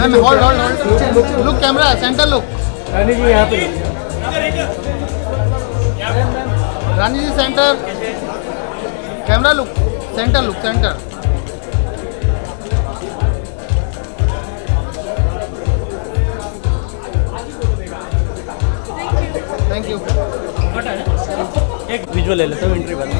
Ma'am hold hold look camera centre look. Rani ji यहाँ पे, Rani ji centre camera look centre. Thank you. एक visual ले लेता हूँ एंट्री वाला।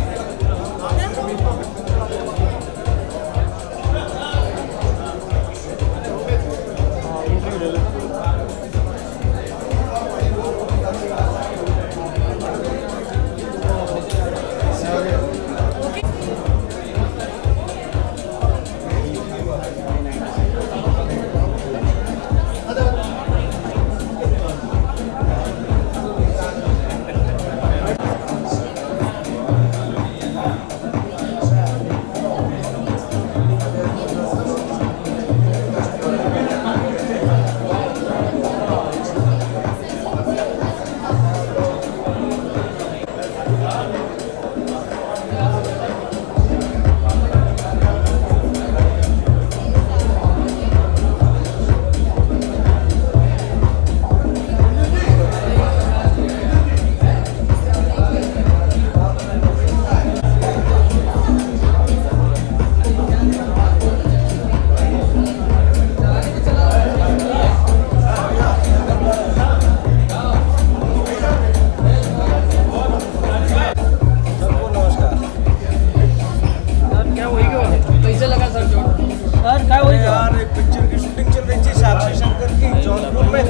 सर काय होईल यार, एक पिक्चर की शूटिंग चल रही थी साक्षी शंकर की जौनपुर में,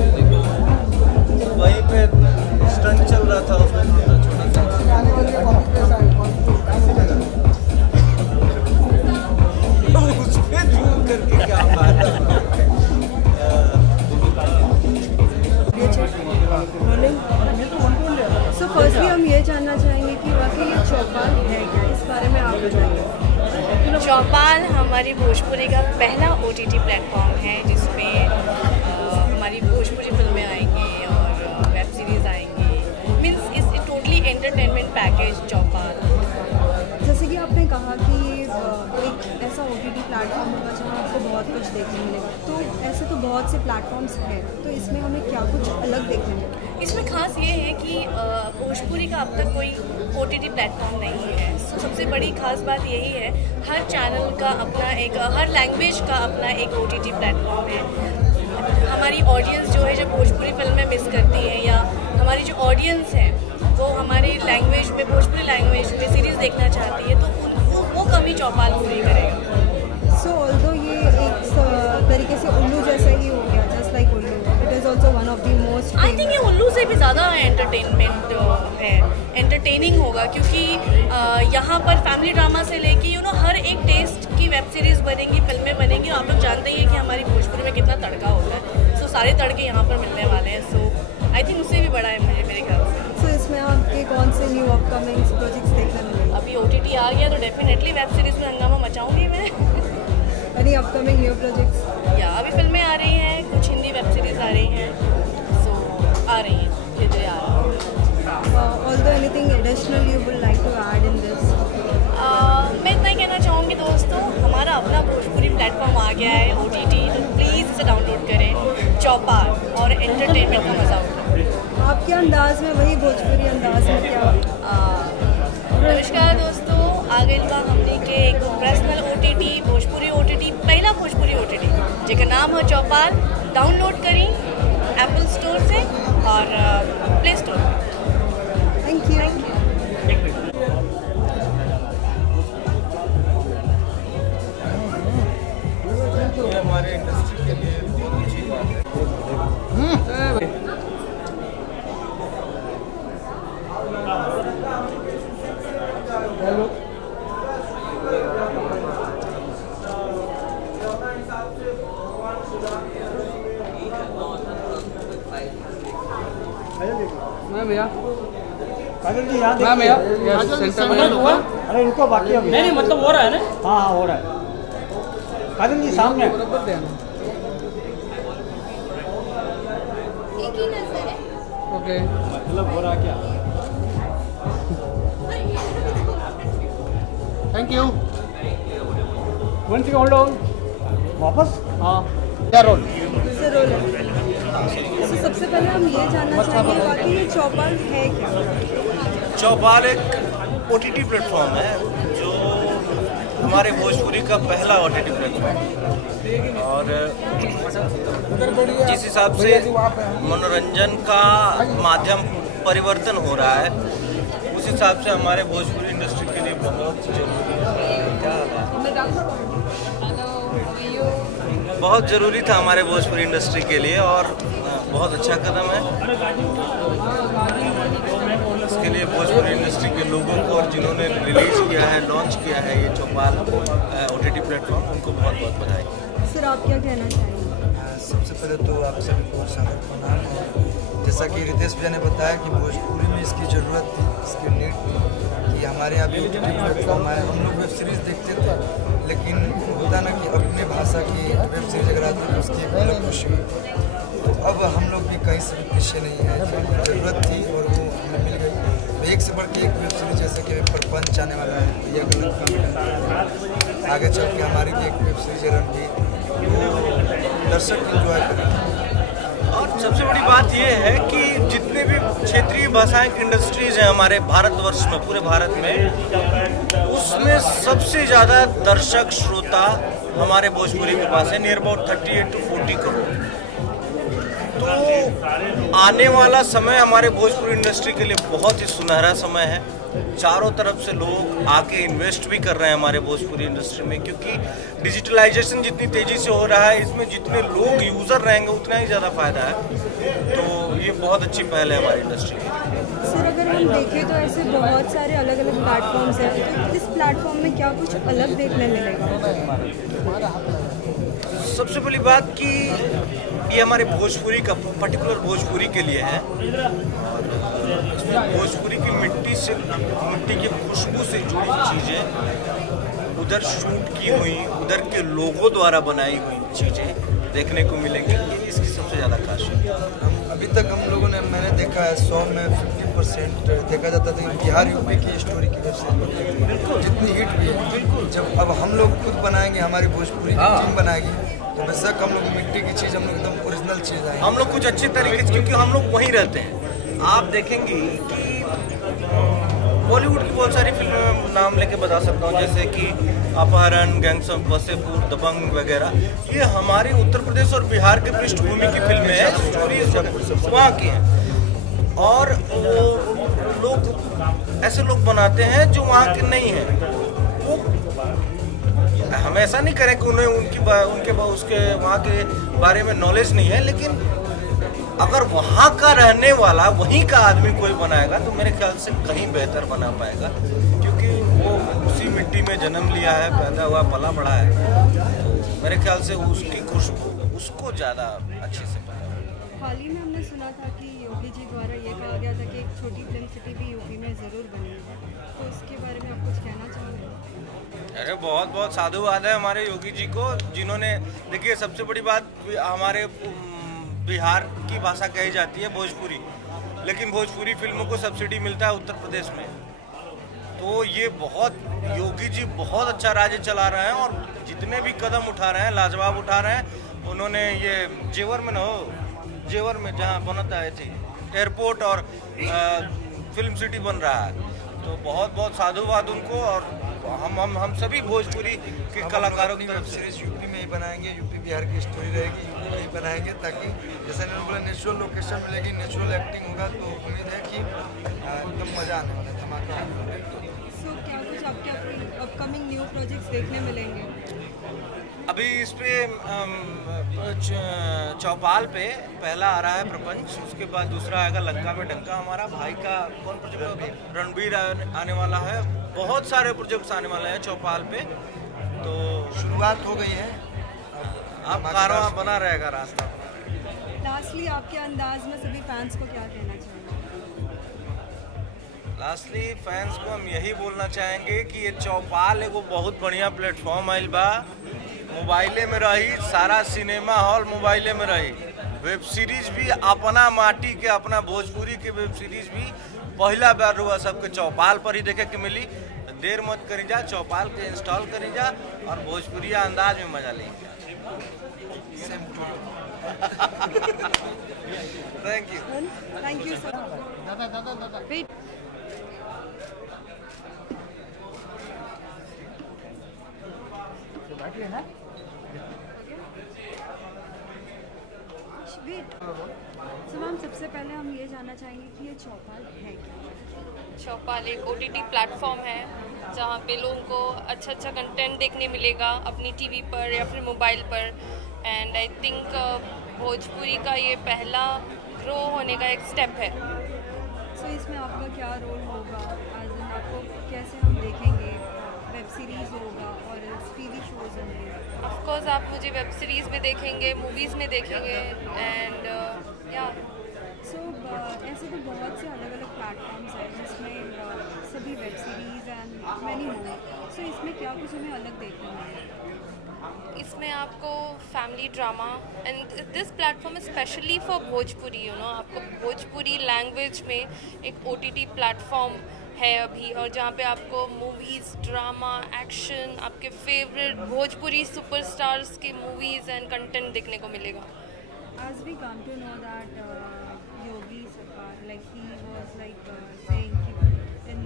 वहीं पे स्टंट चल रहा था, उसमें छोटा सा उस पे जूम करके क्या बात है। सो फर्स्टली हम ये जानना चाहेंगे कि वाकई ये चौपाल है क्या, इस बारे में आप बताइए। चौपाल हमारी भोजपुरी का पहला OTT प्लेटफॉर्म है जिसमें हमारी भोजपुरी फिल्में आएंगी और वेब सीरीज़ आएंगी। मीन्स इस टोटली एंटरटेनमेंट पैकेज चौपाल। जैसे कि आपने कहा कि एक ऐसा OTT प्लेटफॉर्म होगा जहाँ आपको बहुत कुछ देखने मिलेगा, तो ऐसे तो बहुत से प्लेटफॉर्म्स हैं, तो इसमें हमें क्या कुछ अलग देखने मिलेगा? इसमें खास ये है कि भोजपुरी का अब तक कोई OTT प्लेटफॉर्म नहीं है। सबसे बड़ी खास बात यही है, हर चैनल का अपना एक, हर लैंग्वेज का अपना एक OTT प्लेटफॉर्म है। हमारी ऑडियंस जो है, जब भोजपुरी फिल्में मिस करती है या हमारी जो ऑडियंस है वो हमारी लैंग्वेज में, भोजपुरी लैंग्वेज में सीरीज़ देखना चाहती है, तो वो कमी चौपाल पूरी करेगा। सो ऑल्दो ये एक तरीके से उल्लू जैसा ही हो गया, जस्ट लाइक उल्लू, it is also one of the most, I think ये उल्लू से भी ज़्यादा एंटरटेनमेंट है, एंटरटेनिंग होगा, क्योंकि यहाँ पर फैमिली ड्रामा से लेके हर एक टेस्ट की वेब सीरीज़ बनेंगी, फिल्में बनेंगी। आप लोग जानते ही हैं कि हमारी भोजपुरी में कितना तड़का होता है, सो सारे तड़के यहाँ पर मिलने वाले हैं। सो आई थिंक उससे भी बड़ा है मुझे, मेरे ख्याल से। सो इसमें आपके कौन से न्यू अपकमिंग प्रोजेक्ट्स देखने मिलेंगे? अभी OTT आ गया तो डेफिनेटली वेब सीरीज़ में हंगामा मचाऊंगी मैं। Any upcoming new projects? या अभी फिल्में आ रही हैं, कुछ हिंदी वेब सीरीज़ आ रही हैं, सो आ रही हैं, धीरे-धीरे आ रही हैं। Although anything additional you would like to add in this? मैं इतना ही कहना चाहूँगी दोस्तों, हमारा अपना भोजपुरी प्लेटफॉर्म आ गया है OTT, तो प्लीज़ इसे डाउनलोड करें, चौपाल, और एंटरटेनमेंट का मज़ा उठाएं। आपके अंदाज में वही भोजपुरी अंदाज में क्या? नमस्कार दोस्तों, आ गई बा हमने के एक पर्सनल OTT, भोजपुरी OTT, पहला भोजपुरी OTT जेका नाम है चौपाल। डाउनलोड करी एप्पल स्टोर से और प्ले स्टोर। Thank you. ये हमारे इंडस्ट्री के लिए बहुत अच्छी बात है। मैं भैया काजल जी यहाँ मैं भैया सेंटर हुआ। अरे इनको बाकी अभी नहीं मतलब हो रहा है ना। हाँ हाँ हो रहा है। काजल जी सामने ओके मतलब हो रहा क्या? Thank you. 1 second hold on. वापस? हाँ, क्या रोल? से रोल है। तो सबसे पहले हम ये जानना चाहेंगे बाकी ये चौपाल है क्या? चौपाल एक OTT प्लेटफॉर्म है जो हमारे भोजपुरी का पहला OTT प्लेटफॉर्म है और जिस हिसाब से मनोरंजन का माध्यम परिवर्तन हो रहा है उस हिसाब से हमारे भोजपुरी इंडस्ट्री के लिए बहुत ज़रूरी था हमारे भोजपुरी इंडस्ट्री के लिए और बहुत अच्छा कदम है। इसके लिए भोजपुरी इंडस्ट्री के लोगों को और जिन्होंने रिलीज़ किया है, लॉन्च किया है ये चौपाल OTT प्लेटफॉर्म, उनको बहुत बहुत बधाई। सर आप क्या कहना चाहेंगे? सबसे पहले तो आप सभी को स्वागत प्रणाम। जैसा कि रितेश भैया ने बताया कि भोजपुरी में इसकी ज़रूरत थी, इसकी नीड थी कि हमारे यहाँ भी OTT प्लेटफॉर्म आए। हम लोग वेब सीरीज़ देखते थे लेकिन होता ना कि अपनी भाषा की वेब सीरीज अगर आती है तो उसकी एक अलग खुशी होती है। तो अब हम लोग भी कहीं से भी पीछे नहीं है, ज़रूरत थी और वो हमें मिल गई। तो एक से बढ़ के एक वेब सीरीज जैसे कि प्रपंच आने वाला है, भैया का लड़का, आगे चल के हमारी भी एक वेब सीरीज है रणबीर, तो दर्शक इंजॉय करेंगे। और सबसे बड़ी बात यह है कि जितने भी क्षेत्रीय भाषाएं की इंडस्ट्रीज हैं हमारे भारतवर्ष में, पूरे भारत में, उसमें सबसे ज़्यादा दर्शक श्रोता हमारे भोजपुरी के पास है, नियर अबाउट 38 to 40 करोड़। तो आने वाला समय हमारे भोजपुरी इंडस्ट्री के लिए बहुत ही सुनहरा समय है। चारों तरफ से लोग आके इन्वेस्ट भी कर रहे हैं हमारे भोजपुरी इंडस्ट्री में, क्योंकि डिजिटलाइजेशन जितनी तेज़ी से हो रहा है इसमें जितने लोग यूज़र रहेंगे उतना ही ज़्यादा फायदा है। तो ये बहुत अच्छी पहल है हमारी इंडस्ट्री की। सर अगर हम देखें तो ऐसे बहुत सारे अलग अलग प्लेटफॉर्म्स हैं, तो इस प्लेटफॉर्म में क्या कुछ अलग देखने मिलेगा? सबसे पहली बात कि ये हमारे भोजपुरी का पर्टिकुलर भोजपुरी के लिए है। भोजपुरी की मिट्टी की खुशबू से जुड़ी चीज़ें उधर शूट की हुई, उधर के लोगों द्वारा बनाई हुई चीज़ें देखने को मिलेंगी। ये इसकी सबसे ज़्यादा खासियत है। अभी तक हम लोगों ने, मैंने देखा है 100 में 50% देखा जाता था कि बिहार यूपी की स्टोरी की वेब सीरीज जितनी हिट हुई है, जब अब हम लोग खुद बनाएंगे, हमारी भोजपुरी की टीम बनाएगी, तो बेशक हम लोग मिट्टी की चीज़, हम लोग एकदम ओरिजिनल चीज़ आएगी। हम लोग कुछ अच्छे तरीके से, क्योंकि हम लोग वहीं रहते हैं। आप देखेंगे कि बॉलीवुड की बहुत सारी फिल्में नाम लेके बता सकता हूँ, जैसे कि अपहरण, गैंग्स ऑफ वासेपुर, दबंग वगैरह, ये हमारे उत्तर प्रदेश और बिहार के पृष्ठभूमि की फिल्में हैं, स्टोरीज वहाँ की हैं। और वो लोग ऐसे लोग बनाते हैं जो वहाँ के नहीं हैं। वो हम ऐसा नहीं करें कि उन्हें उसके वहाँ के बारे में नॉलेज नहीं है, लेकिन अगर वहाँ का रहने वाला, वहीं का आदमी कोई बनाएगा तो मेरे ख्याल से कहीं बेहतर बना पाएगा, क्योंकि वो उसी मिट्टी में जन्म लिया है, पैदा हुआ, पला बड़ा है। मेरे ख्याल से उसकी खुशबू उसको ज़्यादा अच्छे से पता है। हाल ही में हमने सुना था कि योगी जी द्वारा ये कहा गया था कि एक छोटी फिल्म सिटी भी यूपी में ज़रूर बनेगी, तो इसके बारे में आप कुछ कहना चाहोगे? अरे बहुत बहुत साधुवाद है हमारे योगी जी को, जिन्होंने, देखिए सबसे बड़ी बात, हमारे बिहार की भाषा कही जाती है भोजपुरी, लेकिन भोजपुरी फिल्मों को सब्सिडी मिलता है उत्तर प्रदेश में। तो ये बहुत, योगी जी बहुत अच्छा राज्य चला रहे हैं और जितने भी कदम उठा रहे हैं लाजवाब उठा रहे हैं। उन्होंने ये जेवर में जेवर में जहाँ बनता है एयरपोर्ट और फिल्म सिटी बन रहा है, तो बहुत बहुत साधुवाद उनको। और हम सभी भोजपुरी के कलाकारों की तरफ सीरीज यूपी में ही बनाएंगे, यूपी बिहार की स्टोरी रहेगी, यूपी में ही बनाएंगे, ताकि जैसे इन्होंने बोला नेचुरल लोकेशन मिलेगी, नेचुरल एक्टिंग होगा, तो उम्मीद है कि एकदम मज़ा आने वाला है, धमाका। सो क्या कुछ आपके अपकमिंग न्यू प्रोजेक्ट्स देखने मिलेंगे? अभी इस पे चौपाल पे पहला आ रहा है प्रपंच, उसके बाद दूसरा आएगा लंका में डंका। हमारा भाई का कौन प्रोजेक्ट, रणबीर आने वाला है। बहुत सारे प्रोजेक्ट्स आने वाले हैं चौपाल पे, तो शुरुआत हो गई है, अब कारवां बना रहेगा, रास्ता। लास्टली आपके अंदाज में सभी फैंस को क्या कहना चाहेंगे? लास्टली फैंस को हम यही बोलना चाहेंगे कि ये चौपाल एगो बहुत बढ़िया प्लेटफॉर्म आइल बा। मोबाइले में रही, सारा सिनेमा हॉल मोबाइले में रही, वेब सीरीज भी अपना माटी के, अपना भोजपुरी के वेब सीरीज भी पहला बार हुआ सबके चौपाल पर ही देखे के मिली। देर मत करी जा, चौपाल के इंस्टॉल करी जा और भोजपुरिया अंदाज में मजा ली जा। Same to you. Thank you. Thank you sir. दादा दादा दादा वेट, बैठिए ना। वेट। सो मैम, सबसे पहले हम ये जानना चाहेंगे कि ये चौपाल है क्या? चौपाल एक OTT प्लेटफॉर्म है जहाँ पे लोगों को अच्छा अच्छा कंटेंट देखने मिलेगा अपनी टीवी पर या फिर मोबाइल पर। एंड आई थिंक भोजपुरी का ये पहला ग्रो होने का एक स्टेप है। सो इसमें आपका क्या रोल होगा? एज इन आपको कैसे हम देखेंगे? वेब सीरीज़ होगा और टीवी शोज होंगे? ऑफ कोर्स आप मुझे वेब सीरीज़ में देखेंगे, मूवीज़ में देखेंगे एंड या सो ऐसे तो बहुत से अलग अलग प्लेटफॉर्म्स हैं जिसमें सभी web series and many movie. So इसमें क्या कुछ हमें अलग देखने मिलेगा? इसमें आपको family drama and this platform is specially for Bhojpuri, you know, आपको भोजपुरी लैंग्वेज में एक OTT प्लेटफॉर्म है अभी, और जहाँ पे आपको मूवीज़, ड्रामा, एक्शन, आपके फेवरेट भोजपुरी सुपरस्टार्स की मूवीज़ एंड कंटेंट देखने को मिलेगा। As we come to know that Yogi Sarkar, like he was like saying in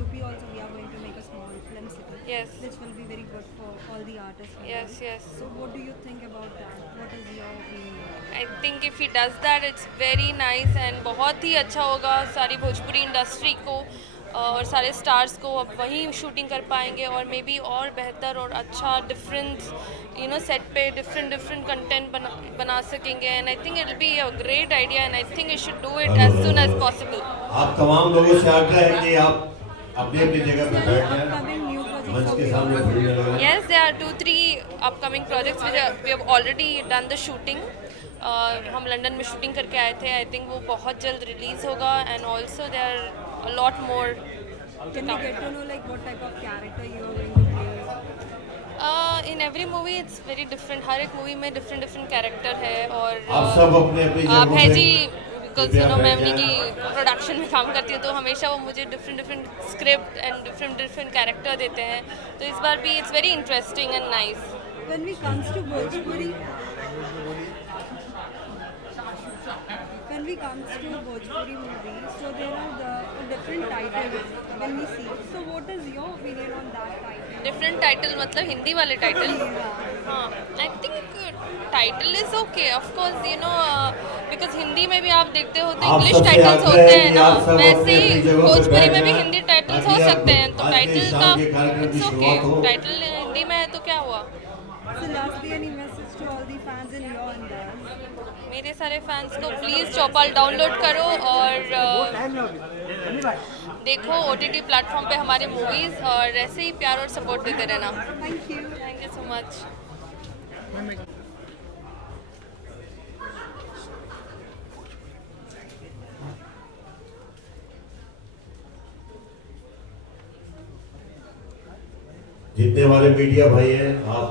UP also we are going to make a small film city. Yes. Which will be very good for all the artists. Yes, yes. So what do you think about that? What is your opinion? I think if he does that, it's very nice and बहुत ही अच्छा होगा सारी Bhojpuri industry को और सारे stars को। अब वहीं शूटिंग कर पाएंगे और मे बी और बेहतर और अच्छा डिफरेंट यू नो सेट पे डिफरेंट कंटेंट बना सकेंगे। And I think it will be a great idea and I think you should do it as soon as possible. आप तमाम लोगों से आग्रह है कि आप अपनी अपनी जगह पर बैठ जाएं, Upcoming new मंच projects के of सामने yours? खड़ी रहें। Yes, there are 2-3 upcoming projects which we have already done the shooting. हम लंदन में शूटिंग करके आए थे। आई थिंक वो बहुत जल्द रिलीज़ होगा and also there are a lot more. Can we get to know like what type of character you are going to play? In every movie it's very different, हर एक movie में different character है। और आप सब अपने अपनी आप जगहों है पे जी, बिकॉज यू नो मैं कृपया उन्हीं बैठ की प्रोडक्शन में काम करती हूँ तो हमेशा वो मुझे different script and different character देते हैं। तो इस बार भी it's very interesting and nice. When we comes to Bhojpuri, movies, so there are the different titles when we see. So what is your opinion on that title? Different title मतलब हिंदी वाले title? हाँ, I think title is okay of course, you know, because Hindi में भी आप देखते हो तो आप इंग्लिश सबसे टाइटल्स आग्रह होते है हैं कि ना, आप सब वैसे अपनी ही अपनी जगहों पे भोजपुरी बैठ में भी जाएं, हिंदी टाइटल्स ताकि हो आप सकते हैं। तो आज के टाइटल शाम का के कार्यक्रम की इट्स ओके, शुरुआत हो। टाइटल हिंदी में है तो क्या हुआ। So lastly, any message to all the fans in your India? मेरे सारे फैंस को प्लीज़ चौपाल डाउनलोड करो और देखो OTT प्लेटफॉर्म पे हमारी मूवीज़, और ऐसे ही प्यार और सपोर्ट देते रहना। Thank you. Thank you so much. जितने वाले मीडिया भाई हैं, आप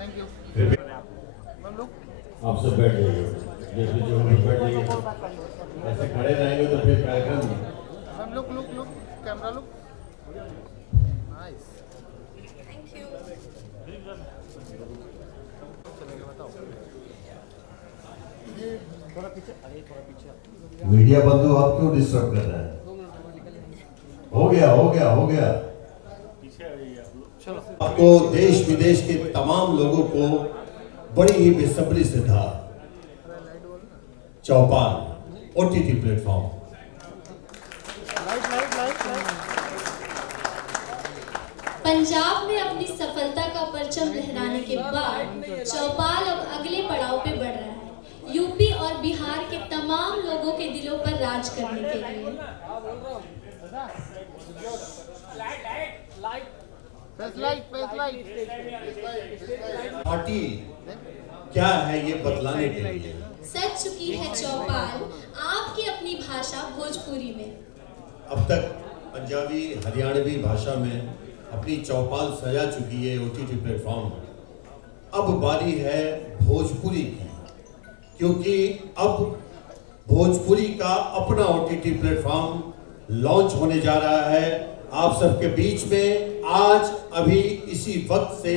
थैंक यू। कृपया मैम लुक आप सब बैठ जाइए, जैसे जो हम बैठ जाइए, ऐसे खड़े रहेंगे तो फिर कार्यक्रम ma'am look look look camera look nice. Thank you. चलेगा बताओ। मीडिया बंधु आप क्यों डिस्टर्ब कर रहे हैं? हो गया हो गया हो गया। आपको देश विदेश के तमाम लोगों को बड़ी ही बेसब्री से था चौपाल OTT प्लेटफॉर्म। पंजाब में अपनी सफलता का परचम लहराने के बाद चौपाल अब अगले पड़ाव पे बढ़ रहा है, यूपी और बिहार के तमाम लोगों के दिलों पर राज करने के लिए। पार्टी क्या है ये बतलाने के लिए सज चुकी है चौपाल आपकी अपनी भाषा भोजपुरी में। अब तक पंजाबी हरियाणवी भाषा में अपनी चौपाल सजा चुकी है OTT प्लेटफॉर्म। अब बारी है भोजपुरी की, क्योंकि अब भोजपुरी का अपना OTT प्लेटफॉर्म लॉन्च होने जा रहा है। आप सबके बीच में आज अभी इसी वक्त से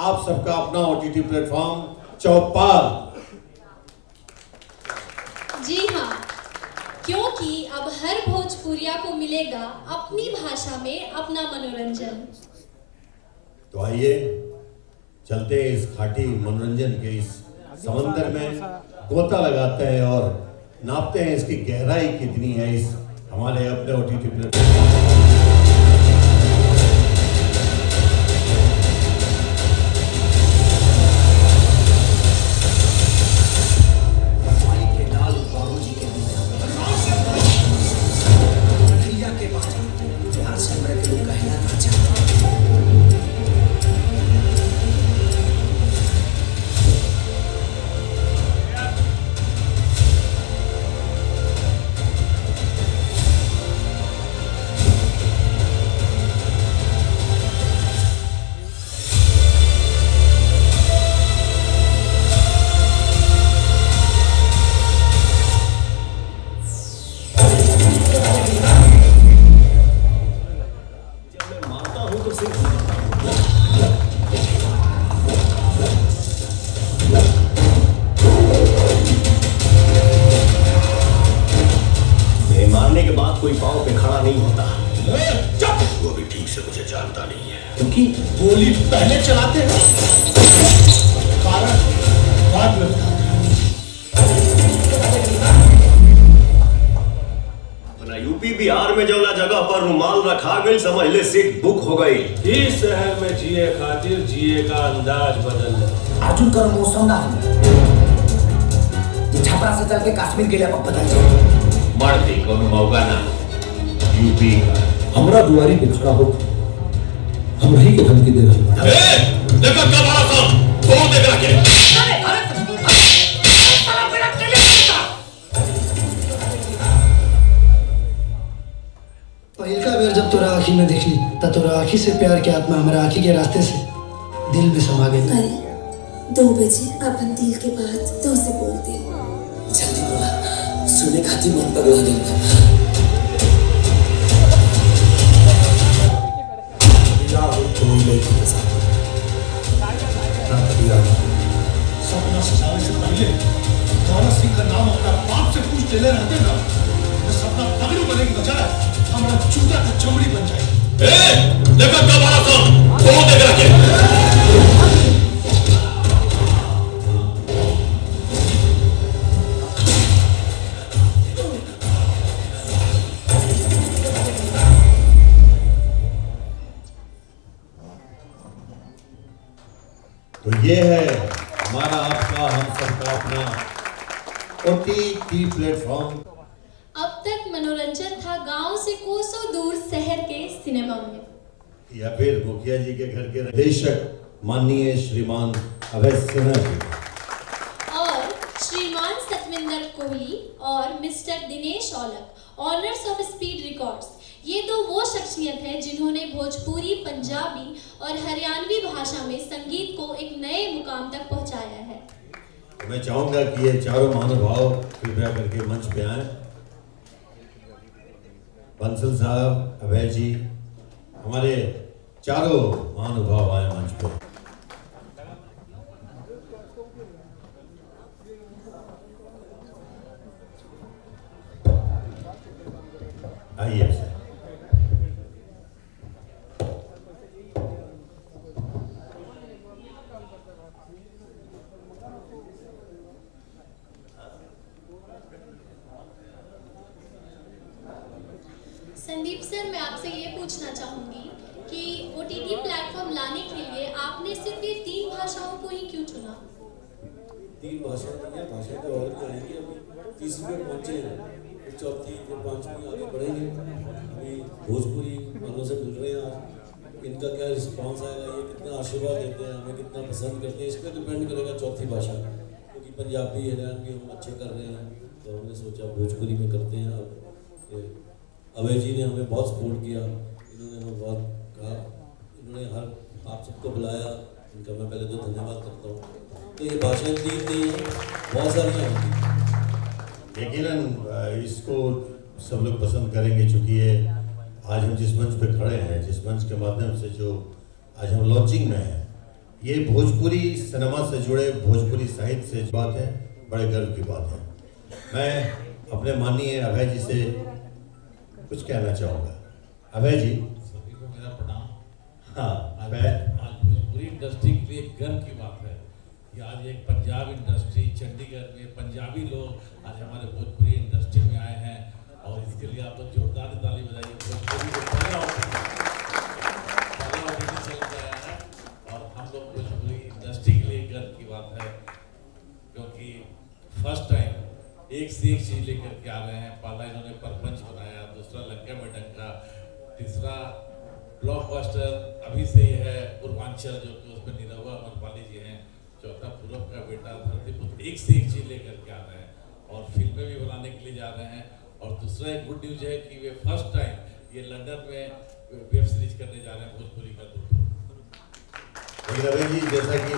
आप सबका अपना OTT प्लेटफॉर्म चौपाल। जी हाँ, क्योंकि अब हर भोजपुरिया को मिलेगा अपनी भाषा में अपना मनोरंजन। तो आइए चलते हैं इस खाटी मनोरंजन के इस समंदर में, गोता लगाते हैं और नापते हैं इसकी गहराई कितनी है इस हमारे अपने OTT प्लेटफॉर्म। मारने के बाद कोई पांव पे खड़ा नहीं होता। वो भी ठीक से मुझे जानता नहीं है, क्योंकि गोली पहले चलाते हैं, कारण बाद में बताते हैं। यूपी बिहार में जौला जगह पर रुमाल रखा गई, समझ ले सीट बुक हो गई। इस शहर में जिए खातिर जिए का अंदाज बदल ले। अर्जुन का मौसम ना ये छपरा से चल के कश्मीर के लिए पता चले मरते कौन मौका ना यूपी का हमरा दुआरी पे खड़ा हो, हम रही के धमकी दे रहे हैं। देखो क्या बड़ा काम कौन देख रहा है। पहला बार जब तोरा आँखी में देखली त तोरा आँखी से प्यार के आत्मा हमारा आँखी के रास्ते से दिल में समा गई। 2 बजे अपन दिल के बात तो से बोलते जल्दी बोला, सुने खाती मन पगला देगा। सपना सजाने से पहले दौलत सिंह का नाम अपना बाप से पूछ ले रहते ना, तो सपना पगड़ी बनने की बजाय हमारा चूता का चमड़ी बन जाए। देखो क्या बड़ा काम कौन देख रहा है। तो ये है हमारा आपका हम सबका अपना OTT प्लेटफॉर्म। अब तक मनोरंजन था गांव से कोसों दूर शहर के सिनेमा में, या फिर मुखिया जी के घर के निदेशक माननीय श्रीमान अभय सिन्हा जी और श्रीमान सतविंदर कोहली और mister Dinesh Aulakh, honours of speed records. ये तो वो शख्सियत है जिन्होंने भोजपुरी, पंजाबी और हरियाणवी भाषा में संगीत को एक नए मुकाम तक पहुंचाया है। मैं चाहूंगा कि ये चारों महानुभाव कृपया करके मंच पे आएं। बंसल साहब, अभय जी, हमारे चारों महानुभाव आए मंच पे। आइए सर। संदीप सर, मैं आपसे ये पूछना चाहूंगी कि OTT प्लेटफॉर्म लाने के लिए आपने सिर्फ ये 3 भाषाओं को ही क्यों चुना? 3 भाषा नहीं है, भाषा तो और भी आएंगी। अभी 30 में पहुंचे हैं, फिर 4थी, फिर 5वीं आगे बढ़ेंगे। अभी भोजपुरी वालों से मिल रहे हैं, आज इनका क्या रिस्पॉन्स आएगा, ये कितना आशीर्वाद देते हैं, हमें कितना पसंद करते हैं, इस पर डिपेंड करेगा 4थी भाषा। क्योंकि पंजाबी, हरियाणवी हम अच्छे कर रहे हैं, तो हमने सोचा भोजपुरी में करते हैं। अब अभय जी ने हमें बहुत सपोर्ट किया, इन्होंने हमें बहुत कहा, इन्होंने आप सबको बुलाया, इनका मैं पहले तो धन्यवाद करता हूँ। तो ये भाषाएं 3 नहीं है, बहुत सारी हैं। यकीनन इसको सब लोग पसंद करेंगे, चूँकि ये आज हम जिस मंच पे खड़े हैं, जिस मंच के माध्यम से जो आज हम लॉन्चिंग में हैं, ये भोजपुरी सिनेमा से जुड़े, भोजपुरी साहित्य से बात है, बड़े गर्व की बात है। मैं अपने माननीय अभय जी से कुछ कहना चाहूँगा। अभय जी। सभी को मेरा प्रणाम। हाँ अभय। आज भोजपुरी इंडस्ट्री के लिए गर्व की बात है कि आज एक पंजाब इंडस्ट्री, चंडीगढ़ में पंजाबी लोग आज हमारे भोजपुरी इंडस्ट्री में आए हैं और इसके लिए आप लोग जोरदार ताली बजाइए। भोजपुरी को पहला OTT चल गया है और हम लोग भोजपुरी इंडस्ट्री के लिए गर्व की बात है, क्योंकि फर्स्ट टाइम एक से एक चीज लेकर के आ रहे हैं। पहला इन्होंने परपंच बनाया, दूसरा लंका में डंका, तीसरा ब्लॉकबस्टर अभी से ही है पूर्वांचल, जो कि उसमें निरहुआ अमरपाली जी हैं, चौथा पूरब का बेटा धरतीपुत्र। एक से एक चीज लेकर के आ रहे हैं और फिल्में भी बनाने के लिए जा रहे हैं। और दूसरा एक गुड न्यूज है कि वे फर्स्ट टाइम ये लंदन में वेब सीरीज करने जा रहे हैं भोजपुरी का। लेकिन अभय जी, जैसा कि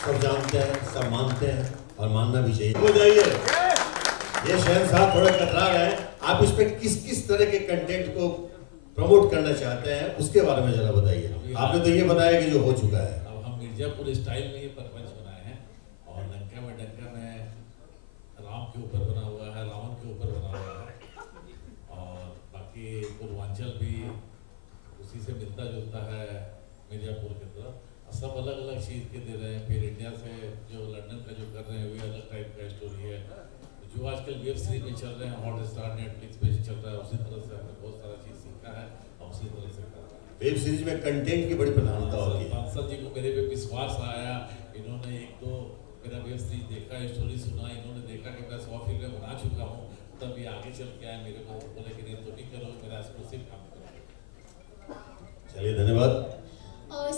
सब जानते हैं, सब मानते हैं और मानना भी चाहिए। हो जाइए, ये शहंशाह थोड़ा कतरा रहे हैं। आप इस पे किस किस तरह के कंटेंट को प्रमोट करना चाहते हैं, उसके बारे में जरा बताइए। आपने तो ये बताया कि जो हो चुका है। अब हम मिर्जापुर स्टाइल में ये परपंच बनाए हैं और लंका में डंका में राम के ऊपर बना हुआ है, रावण के ऊपर बना हुआ है और बाकी पूर्वांचल भी उसी से मिलता जुलता है मिर्जापुर की तरफ। सब अलग अलग चीज़ के दे रहे हैं। फिर इंडिया से जो लंदन का जो कर रहे हैं वे अलग टाइप का स्टोरी है। जो आजकल वेब सीरीज में चल रहे हैं, हॉटस्टार, नेटफ्लिक्स पे चल रहा है, उसी तरह से हमने बहुत सारा चीज़ सीखा है और उसी तरह से कर रहा है। वेब सीरीज में कंटेंट की बड़ी प्रधानता होती है। सांसद जी को मेरे पे विश्वास आया, इन्होंने एक दो मेरा वेब सीरीज देखा, स्टोरी सुना, इन्होंने देखा कि मैं 100 फिल्में बना चुका हूँ, तब ये आगे चल के आए मेरे को बोले कि नहीं तुम ही करो, मेरा एक्सक्लूसिव काम करो। चलिए धन्यवाद।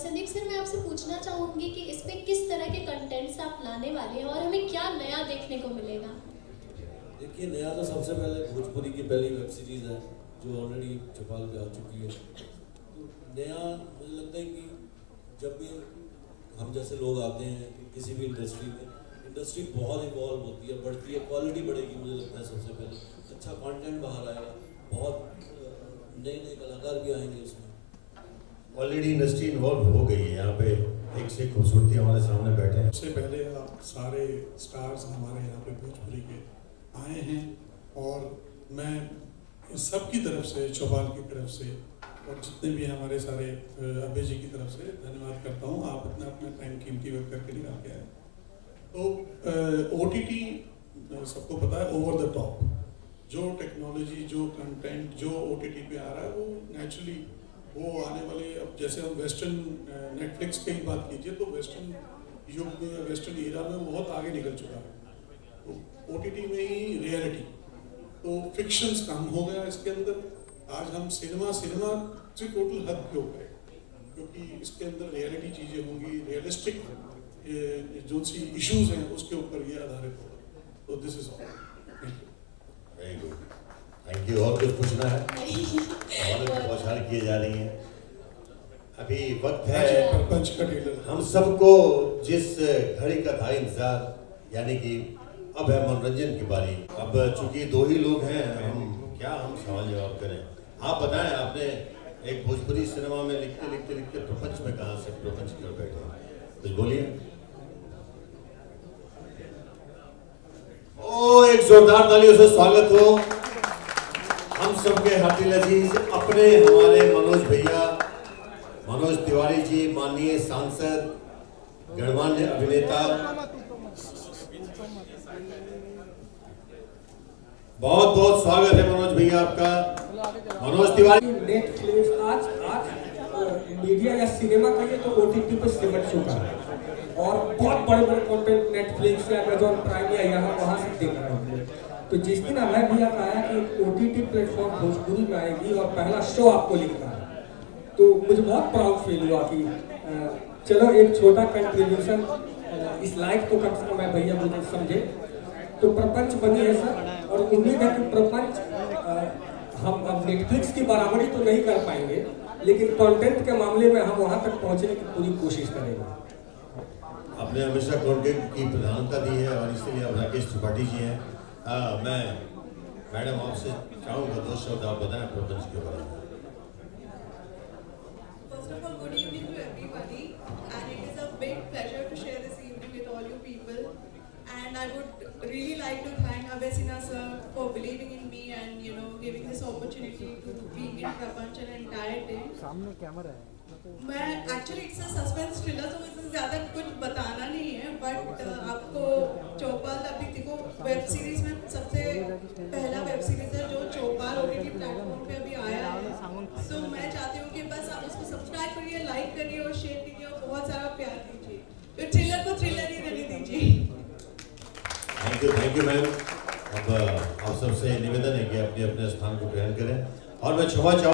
संदीप सर, मैं आपसे पूछना चाहूँगी कि इस पे किस तरह के कंटेंट्स आप लाने वाले हैं और हमें क्या नया देखने को मिलेगा? देखिए, नया तो सबसे पहले भोजपुरी की पहली वेब सीरीज़ है जो ऑलरेडी चौपाल पे आ चुकी है। तो नया मुझे लगता है कि जब भी हम जैसे लोग आते हैं किसी भी इंडस्ट्री में, इंडस्ट्री बहुत इवॉल्व होती है, बढ़ती है, क्वालिटी बढ़ेगी। मुझे लगता है सबसे पहले अच्छा कंटेंट बाहर आएगा, बहुत नए नए कलाकार भी आएंगे उसमें। ऑलरेडी इंडस्ट्री इन्वॉल्व हो गई है, यहाँ पे एक से खूबसूरती हमारे सामने बैठे हैं। सबसे पहले आप सारे स्टार्स हमारे यहाँ पे भोजपुरी के आए हैं और मैं सब की तरफ से, चौपाल की तरफ से और जितने भी हमारे सारे अभय जी की तरफ से धन्यवाद करता हूँ। आप अपना अपना टाइम कीमती वर्क करके निकाल के आए। तो OTT सबको पता है, ओवर द टॉप जो टेक्नोलॉजी, जो कंटेंट जो OTT पे आ रहा है, वो नेचुरली वो आने वाले, अब जैसे हम वेस्टर्न नेटफ्लिक्स की ही बात कीजिए तो वेस्टर्न युग में, वेस्टर्न एरा में वो बहुत आगे निकल चुका है। तो OTT में ही रियलिटी, तो फिक्शंस कम हो गया इसके अंदर। आज हम सिनेमा से टोटल हद पे हो गए, क्योंकि इसके अंदर रियलिटी चीज़ें होंगी, रियलिस्टिक जो सी इश्यूज हैं उसके ऊपर ये आधारित होगा। तो this is all. Very good, thank you. और कुछ पूछना है? और बौछार किए जा रही हैं। अभी वक्त है हम सबको जिस घड़ी का था इंतजार, यानी कि अब है मनोरंजन की बारी। अब चूंकि दो ही लोग हैं, हम सवाल जवाब करें। आप बताएं, आपने एक भोजपुरी सिनेमा में लिखते प्रपंच में कहाँ से प्रपंच कर बैठे, कुछ बोलिए। ओ, एक जोरदार तालियों से स्वागत हो हम सबके हार्दिल अजीज अपने हमारे मनोज भैया, मनोज तिवारी जी, माननीय सांसद, गणमान्य अभिनेता, बहुत बहुत स्वागत है मनोज भैया आपका। मनोज तिवारी। नेटफ्लिक्स आज मीडिया या सिनेमा कहिए तो OTT पे सिमट चुका है और बहुत बड़े बड़े कंटेंट नेटफ्लिक्स या अमेजॉन प्राइम या यहाँ वहाँ से देख रहे होंगे। तो जिस दिन मैं भैया का आया कि OTT प्लेटफॉर्म भोजपुरी में आएगी और पहला शो आपको लिखना है, तो मुझे बहुत प्राउड फील हुआ कि चलो एक छोटा कंट्रीब्यूशन इस लाइफ को कम से कम मैं भैया मुझे समझे। तो प्रपंच बनी है सर, और उम्मीद है कि प्रपंच हम अब नेटफ्लिक्स की बराबरी तो नहीं कर पाएंगे, लेकिन कंटेंट के मामले में हम वहाँ तक पहुँचने की पूरी कोशिश करेंगे। आपने हमेशा कंटेंट की प्रधानता दी है और इसलिए अब राकेश त्रिपाठी जी हैं। मैं मैडम आपसे चाहूँगा 2 शब्द आप बताएं प्रपंच के बारे में। First of all, good evening to everybody, and it is a big सामने कैमरा है। मैं actually it's a suspense thriller, तो मुझे ज़्यादा कुछ बताना नहीं है, बट आपको चौपाल अभी देखो वेब सीरीज में सबसे पहला वेब सीरीज है जो चौपाल OTT प्लेटफॉर्म पे अभी आया है। तो मैं चाहती हूँ कि बस आप उसको सब्सक्राइब करिए, लाइक करिए और शेयर कीजिए और बहुत सारा प्यार दीजिए, तो थ्रिलर को थ्रिलर ही रहने दीजिए। Thank you ma'am. अब आप सबसे निवेदन है कि अपने अपने स्थान को ग्रहण करें और मैं क्षमा चाहूँ